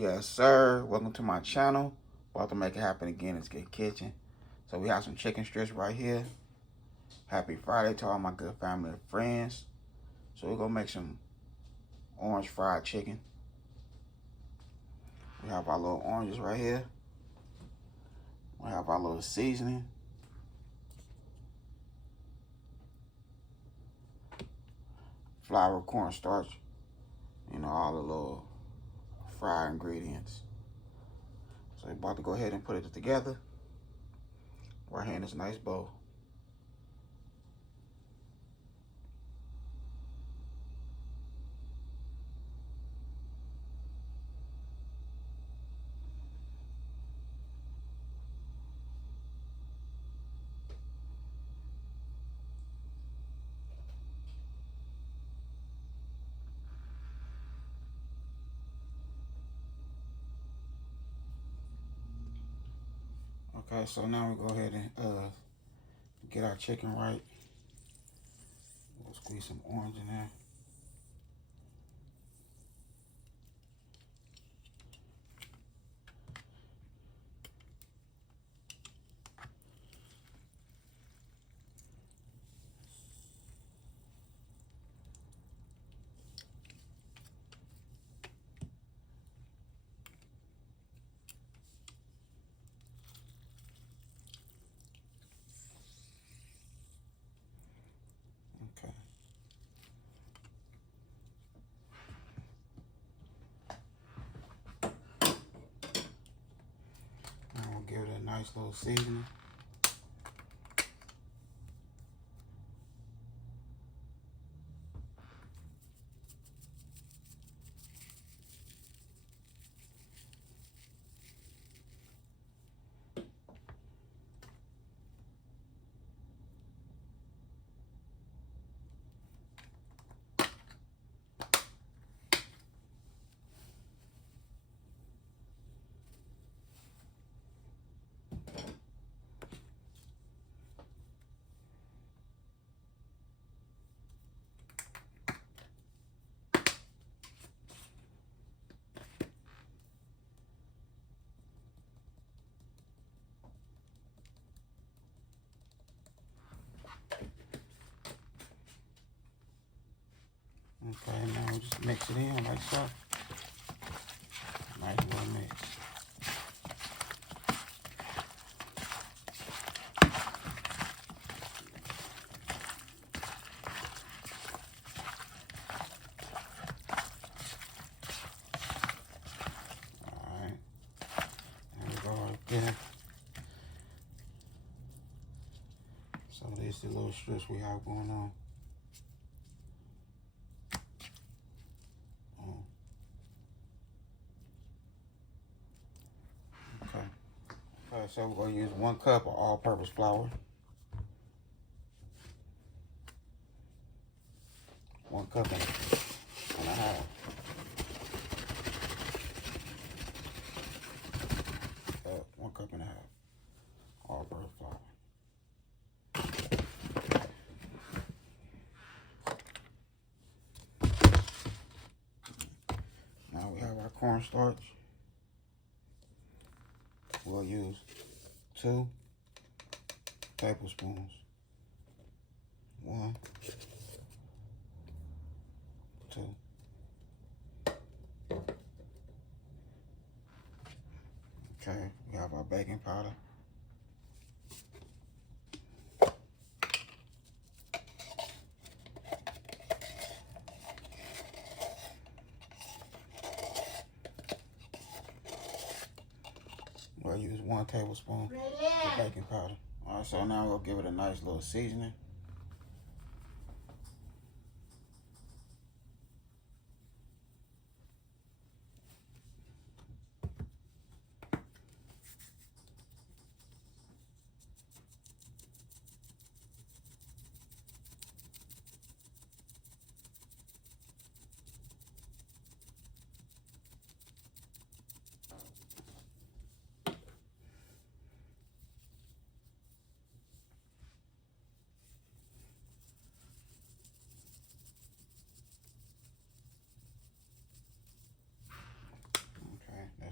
Yes, sir. Welcome to my channel. About to make it happen again. It's Get Kitchen. So we have some chicken strips right here. Happy Friday to all my good family and friends. So we're gonna make some orange fried chicken. We have our little oranges right here. We have our little seasoning. Flour, cornstarch. You know, all the little fried ingredients. So we're about to go ahead and put it together. Right here in this nice bowl. Okay, so now we go ahead and get our chicken right. We'll squeeze some orange in there. Okay. Now we'll give it a nice little seasoning. Okay, now we'll just mix it in like so. Nice little mix. Alright. There we go right there. So these are the little strips we have going on. Okay, so we're going to use 1 cup of all-purpose flour. 1 cup and a half. About 1 cup and a half. All-purpose flour. Now we have our cornstarch. We'll use 2 tablespoons. 1, 2. Okay, we have our baking powder. We'll use 1 tablespoon of baking powder. All right, so now we'll give it a nice little seasoning.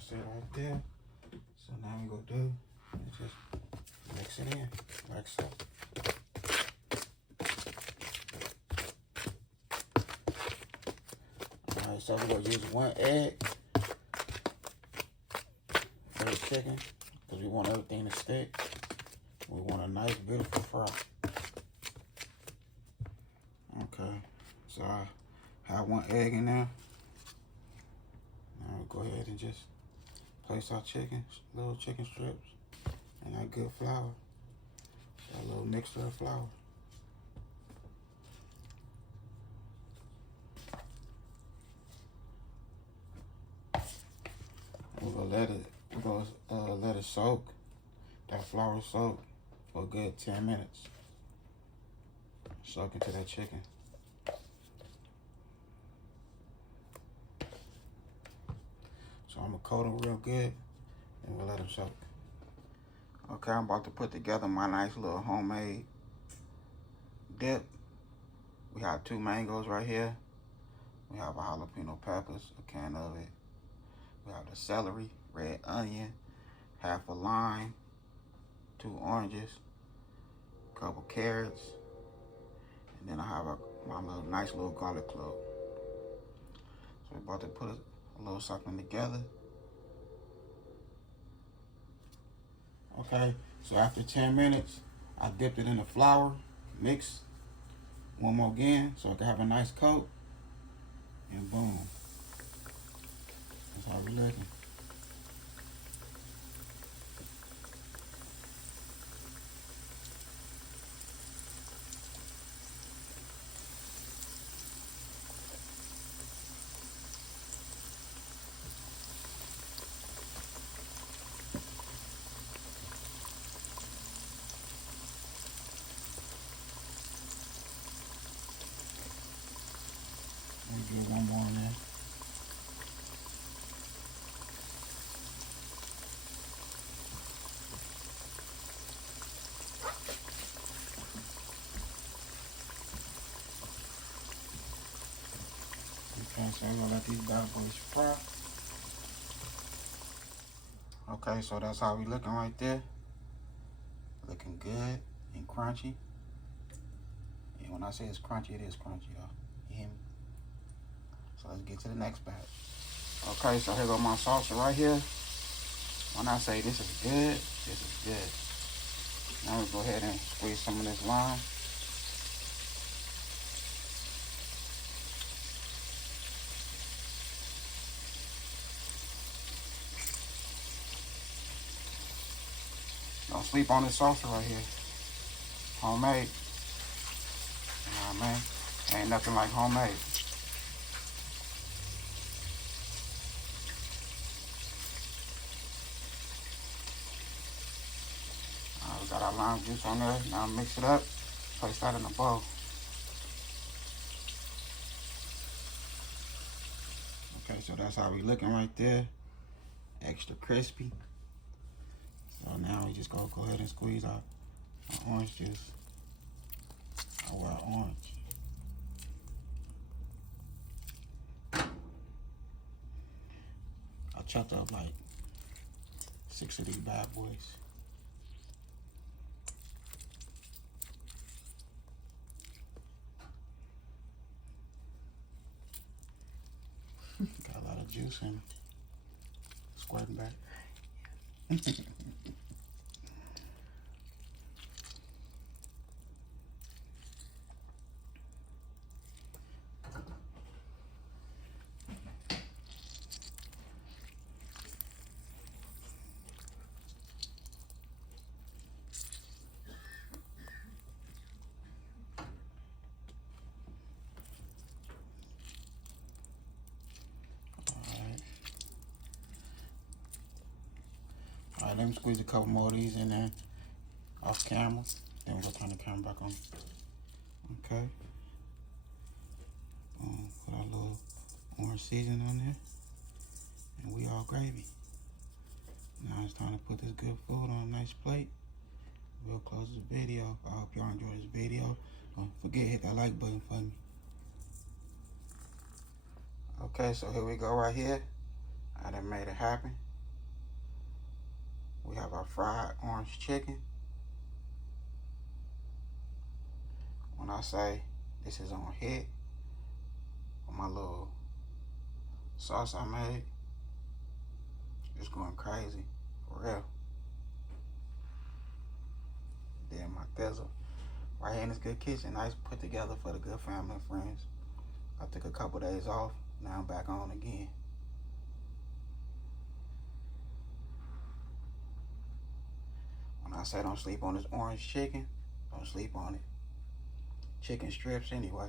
sit right there. So now we gonna do is just mix it in like so. Alright, so we're gonna use 1 egg for the chicken because we want everything to stick. We want a nice, beautiful fry. Okay, so I have 1 egg in there. Now we'll go ahead and just place our chicken, little chicken strips, and that good flour. That little mixture of flour. We're gonna let it soak, that flour soak for a good 10 minutes. Soak into that chicken. So I'm gonna coat them real good and we'll let them soak. Okay, I'm about to put together my nice little homemade dip. We have 2 mangoes right here. We have a jalapeno peppers, a can of it. We have the celery, red onion, half a lime, 2 oranges, a couple carrots, and then I have my little nice little garlic clove. So we're about to put a little something together. Okay, so after 10 minutes, I dipped it in the flour, mixed one more again so I can have a nice coat, and boom. That's how we're looking. Let me get one more in there. Okay, so I'm gonna let these bad boys fry. Okay, so that's how we looking right there. Looking good and crunchy. And when I say it's crunchy, it is crunchy, y'all. You hear me? So let's get to the next batch. Okay, so here go my salsa right here. When I say this is good, this is good. Now we go ahead and squeeze some of this lime. Don't sleep on this salsa right here. Homemade. You know what I mean? Ain't nothing like homemade. We got our lime juice on there. Now mix it up. Place that in a bowl. Okay, so that's how we looking right there. Extra crispy. So now we just go ahead and squeeze our orange juice. Our orange. I chopped up like 6 of these bad boys. Got a lot of juice in it. Squirting back. All right, let me squeeze a couple more of these in there off camera. Then we'll turn the camera back on. Okay. Put our little orange seasoning on there. And we all gravy. Now it's time to put this good food on a nice plate. We'll close this video. I hope y'all enjoyed this video. Don't forget to hit that like button for me. Okay, so here we go right here. I done made it happen. We have our fried orange chicken. When I say this is on hit, with my little sauce I made, it's going crazy, for real. Then my thizzle, right here in this good kitchen, nice put together for the good family and friends. I took a couple days off, now I'm back on again. When I say don't sleep on this orange chicken, don't sleep on it. Chicken strips anyway,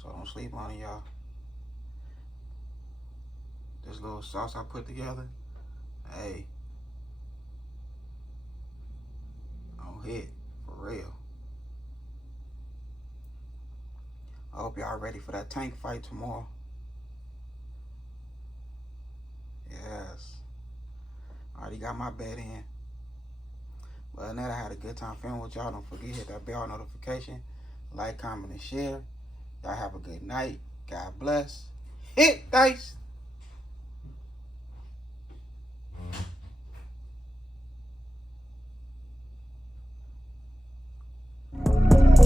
so don't sleep on it, y'all. This little sauce I put together, hey, on hit, for real. I hope y'all ready for that tank fight tomorrow. Yes, I already got my bet in. But other than that, I had a good time filming with y'all. Don't forget, hit that bell notification, like, comment, and share. Y'all have a good night. God bless. Hit dice.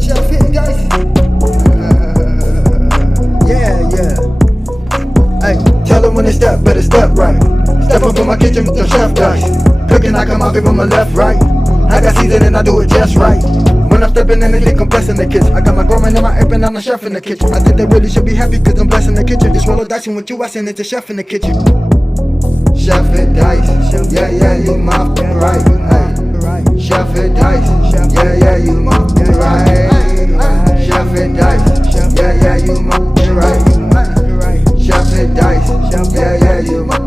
Chef hit dice. Yeah. Hey, tell them when they step, better step right. Step up in my kitchen with the chef dice. Cooking, I come out from my left, right. I got season and I do it just right. When I'm stepping in, they think I'm blessing the kitchen. I got my growing and my apron, I'm the chef in the kitchen. I think they really should be happy cause I'm blessing the kitchen. This roll of dicing with you, I send it to chef in the kitchen. Chef hit dice, yeah, you my right. Hey. Chef hit dice, yeah, you my right. Chef hit dice, yeah, you my right. Chef hit dice, yeah, you my